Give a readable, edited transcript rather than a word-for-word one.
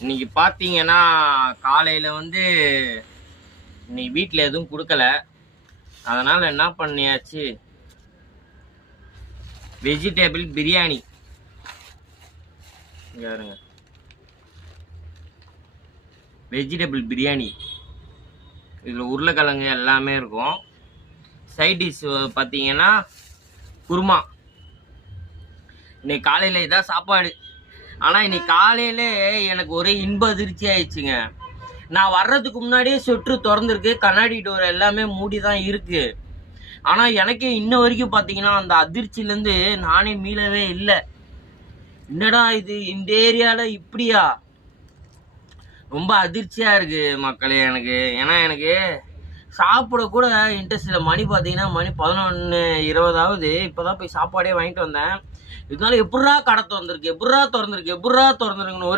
இன்னைக்கு பார்த்தீங்கன்னா காலையில் வந்து இன்னைக்கு வீட்டில் எதுவும் கொடுக்கல. அதனால் என்ன பண்ணியாச்சு, வெஜிடபிள் பிரியாணி. இங்கே வருங்க, வெஜிடபிள் பிரியாணி. இதில் உருளைக்கிழங்கு எல்லாமே இருக்கும். சைட் டிஷ் பார்த்தீங்கன்னா குருமா. இன்னைக்கு காலையில் இதான் சாப்பாடு. ஆனால் இன்னைக்கு காலையிலே எனக்கு ஒரே இன்ப அதிர்ச்சி ஆயிடுச்சுங்க. நான் வர்றதுக்கு முன்னாடியே சொட்டு திறந்துருக்கு, கண்ணாடி டோர் எல்லாமே மூடி தான் இருக்கு. ஆனால் எனக்கே இன்ன வரைக்கும் பார்த்தீங்கன்னா அந்த அதிர்ச்சியிலேருந்து நானே மீளவே இல்லை. என்னடா இது, இந்த ஏரியாவில் இப்படியா? ரொம்ப அதிர்ச்சியாக இருக்குது மக்களே எனக்கு. ஏன்னா எனக்கு சாப்பிட கூட இன்ட்ரெஸ்ட் இல்லை. மணி பார்த்தீங்கன்னா மணி 11:20 இப்போ தான் போய் சாப்பாடே வாங்கிட்டு வந்தேன். இதனால எப்படா கடை திறந்துருக்கு, எப்படா திறந்துருக்குன்னு ஒரே